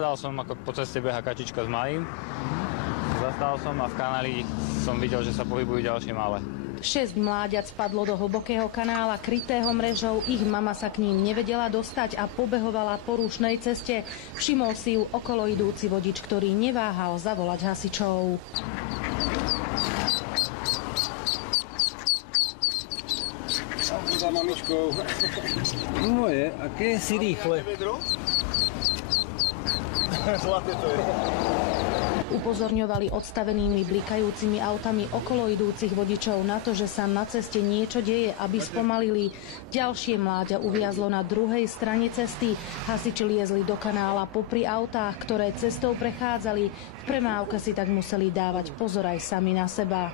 Hľadal som, ako po ceste beha kačička s malým. Zastal som a v kanáli som videl, že sa pohybujú ďalšie malé. 6 mláďat spadlo do hlbokého kanála krytého mrežou. Ich mama sa k ním nevedela dostať a pobehovala po rušnej ceste. Všimol si ju okolo idúci vodič, ktorý neváhal zavolať hasičov. Za mamičkou. Moje, aké si rýchle. Zlaté to je. Upozorňovali odstavenými blikajúcimi autami okolo idúcich vodičov na to, že sa na ceste niečo deje, aby spomalili. Ďalšie mláďa uviazlo na druhej strane cesty. Hasiči liezli do kanála popri autách, ktoré cestou prechádzali. V premávke si tak museli dávať pozor aj sami na seba.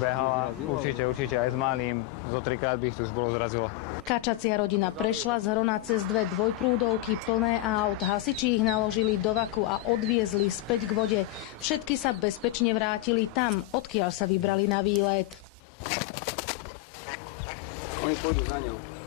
Behala určite aj s malým. Zo 3-krát by ich tu už bolo zrazilo. Kačacia rodina prešla z Hrona cez 2 dvojprúdovky plné aut. Hasiči ich naložili do vaku a odviezli späť k vode. Všetky sa bezpečne vrátili tam, odkiaľ sa vybrali na výlet. Oni pôjdu za ňou.